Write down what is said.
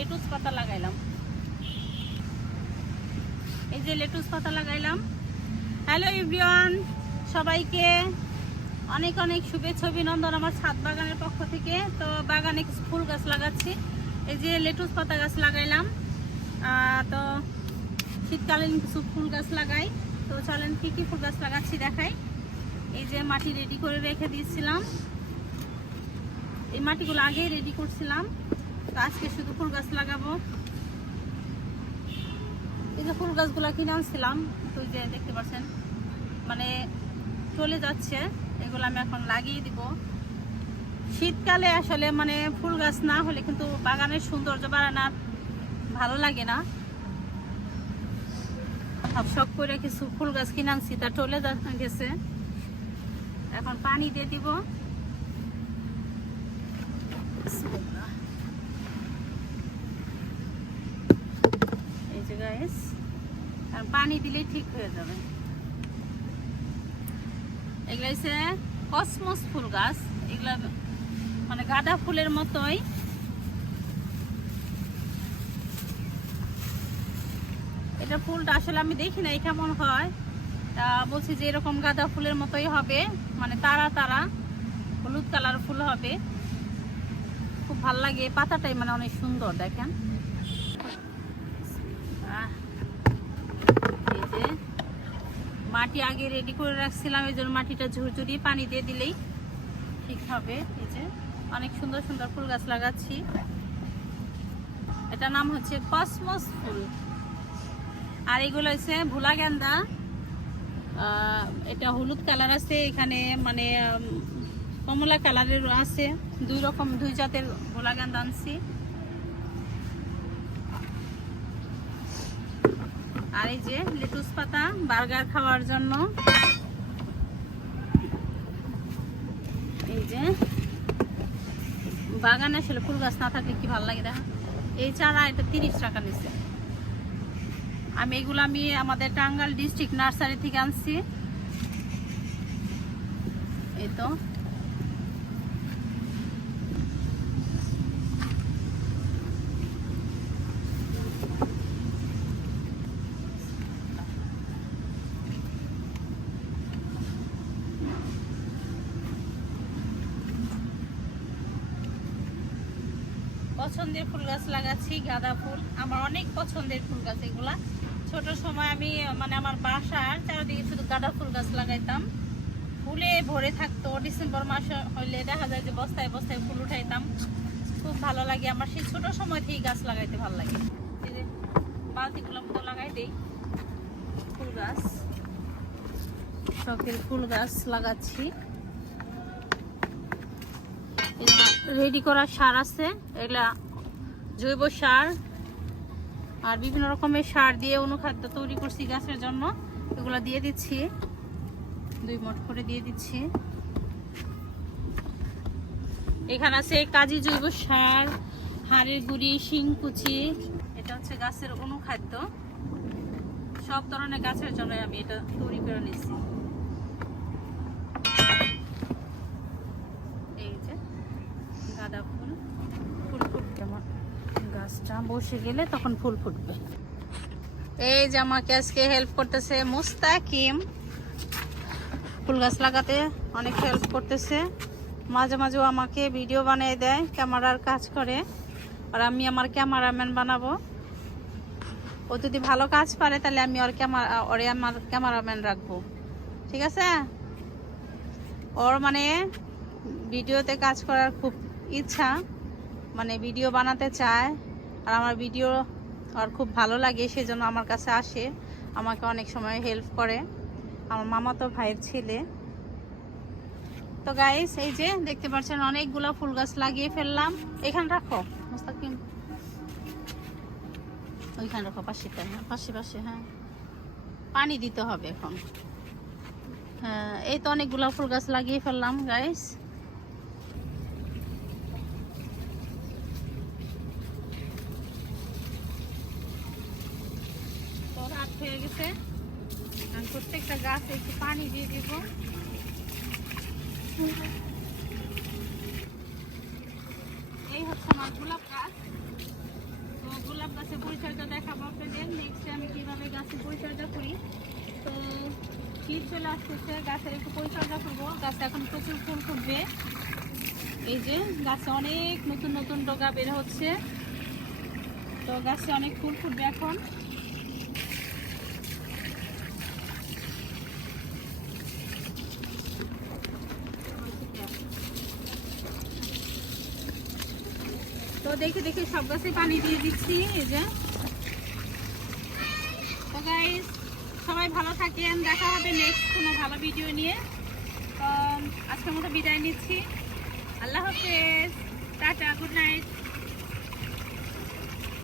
Lettuce পাতা লাগাইলাম। এই যে লেটুস পাতা লাগাইলাম। হ্যালো এভরিওয়ান, সবাইকে অনেক অনেক শুভেচ্ছা অভিনন্দন আমার ছাদ বাগানের পক্ষ থেকে। তো বাগানে কিছু ফুল গাছ লাগাচ্ছি। এই যে লেটুস পাতা গাছ লাগাইলাম। তো শীতকালীন কিছু ফুল গাছ লাগাই। তো চলেন কি কি ফুল গাছ লাগাচ্ছি দেখাই। এই যে মাটি রেডি করে রেখে দিয়েছিলাম, এই মাটিগুলো আগেই রেডি করছিলাম। তো আজকে শুধু ফুল গাছ লাগাবো। এই যে ফুল গাছগুলো কিনে আনছিলাম, তো যে দেখতে পাচ্ছেন মানে চলে যাচ্ছে, এগুলো আমি এখন লাগিয়ে দিব। শীতকালে আসলে মানে ফুল গাছ না হলে কিন্তু বাগানের সৌন্দর্য বাড়ানো ভালো লাগে না। শখ করে কিছু ফুল গাছ কিনে আনছি, তা চলে গেছে, এখন পানি দিয়ে দিব। এই যে গাইস, আর পানি দিলেই ঠিক হয়ে যাবে। এগুলো হচ্ছে কসমস ফুল গাছ, এগুলা মানে গাঁদা ফুলের মতোই। এটা ফুলটা আসলে আমি দেখি নাই কেমন হয়, তা বলছি যে এরকম গাঁদা ফুলের মতোই হবে, মানে তারা তারা হলুদ কালার ফুল হবে, খুব ভাল লাগে। পাতাটাই মানে অনেক সুন্দর দেখেন। এই যে মাটি আগে রেডি করে রাখছিলাম, এই জন্য মাটিটা ঝুরঝুরিয়ে পানি দিয়ে দিলেই ঠিক হবে। এই যে অনেক সুন্দর সুন্দর ফুল গাছ লাগাচ্ছি। এটার নাম হচ্ছে কসমস ফুল। আর এগুলো হচ্ছে ভোলা গেন্দা, এটা হলুদ কালার আছে, এখানে মানে কমলা কালারের আছে, দুই জাতের ভোলা গেন্দা আনছি। আর এই যে লেটুস পাতা বার্গার খাওয়ার জন্য। এই যে বাগানে আসলে ফুল গাছ না থাকলে কি ভালো লাগে দেখা। এই চারা এটা 30 টাকা নিচ্ছে। আমি এগুলো আমাদের টাঙ্গাইল ডিস্ট্রিক্ট নার্সারি থেকে আনছি। এই তো পছন্দের ফুল গাছ লাগাচ্ছি। গাঁদা ফুল আমার অনেক পছন্দের ফুল গাছ এগুলা। ছোট সময় আমি মানে আমার বাসার চারিদিকে শুধু গাঁদা ফুল গাছ লাগাইতাম, ফুলে ভরে থাকতো। ডিসেম্বর মাস হইলে দেখা যায় যে বস্তায় বস্তায় ফুল উঠাইতাম, খুব ভালো লাগে আমার। সেই ছোট সময় থেকে গাছ লাগাইতে ভালো লাগে। এই যে বালতিগুলোর মতো লাগাই দেই ফুল গাছ, শখের ফুল গাছ লাগাচ্ছি। রেডি করা সার আছে, এগুলা জৈব সার আর বিভিন্ন রকমের সার দিয়ে অনুখাদ্য তৈরি করছি গাছের জন্য। এগুলা দিয়ে দিচ্ছি, 2 মুঠ করে দিয়ে দিচ্ছি। এখানে আছে কাজী জৈব সার, হাড়ের গুঁড়ি, শিংকুচি। এটা হচ্ছে গাছের অনুখাদ্য, সব ধরনের গাছের জন্য আমি এটা তৈরি করে নিচ্ছি। এই যে গাঁদা ফুল, ফুল ফুটবে, আমার গাছটা বসে গেলে তখন ফুল ফুটবে। এই যে আমাকে আজকে হেল্প করতেছে মুস্তাকিম, ফুল গাছ লাগাতে অনেক হেল্প করতেছে। মাঝে মাঝেও আমাকে ভিডিও বানিয়ে দেয়, ক্যামেরার কাজ করে, আর আমি আমার ক্যামেরাম্যান বানাবো। ও যদি ভালো কাজ পারে তাহলে আমি ওরে আমার ক্যামেরাম্যান রাখবো, ঠিক আছে? ওর মানে ভিডিওতে কাজ করার খুব ইচ্ছা, মানে ভিডিও বানাতে চায়, আর আমার ভিডিও আর খুব ভালো লাগে, সেজন্য আমার কাছে আসে, আমাকে অনেক সময় হেল্প করে, আমার মামাতো ভাইয়ের ছেলে। তো গাইস এই যে দেখতে পাচ্ছেন অনেকগুলো ফুল গাছ লাগিয়ে ফেললাম। এখানে রাখো মুস্তাকিম, ওইখানে রাখো, পাশে পাশে। হ্যাঁ, পানি দিতে হবে এখন। হ্যাঁ, এই তো অনেকগুলো ফুল গাছ লাগিয়ে ফেললাম গাইস। তো রাত হয়ে গেছে, প্রত্যেকটা গাছে একটু পানি দিয়ে দিব। এই হচ্ছে আমার গোলাপ গাছ। পরিচর্যা দেখাবো আপনাদের। নেক্সট আমি কীভাবে গাছের পরিচর্যা করি। তো শীত চলে আসতেছে, গাছের একটু পরিচর্যা করবো। গাছে এখন প্রচুর ফুল ফুটবে। এই যে গাছে অনেক নতুন নতুন ডগা বের হচ্ছে, তো গাছে অনেক ফুল ফুটবে এখন। তো দেখে দেখে সব গাছে পানি দিয়ে দিচ্ছি। এই যে তো গাইস, সবাই ভালো থাকেন, দেখা হবে নেক্সট কোনো ভালো ভিডিও নিয়ে। তো আজকের মতো বিদায় নিচ্ছি। আল্লাহ হাফেজ, টাটা, গুড নাইট।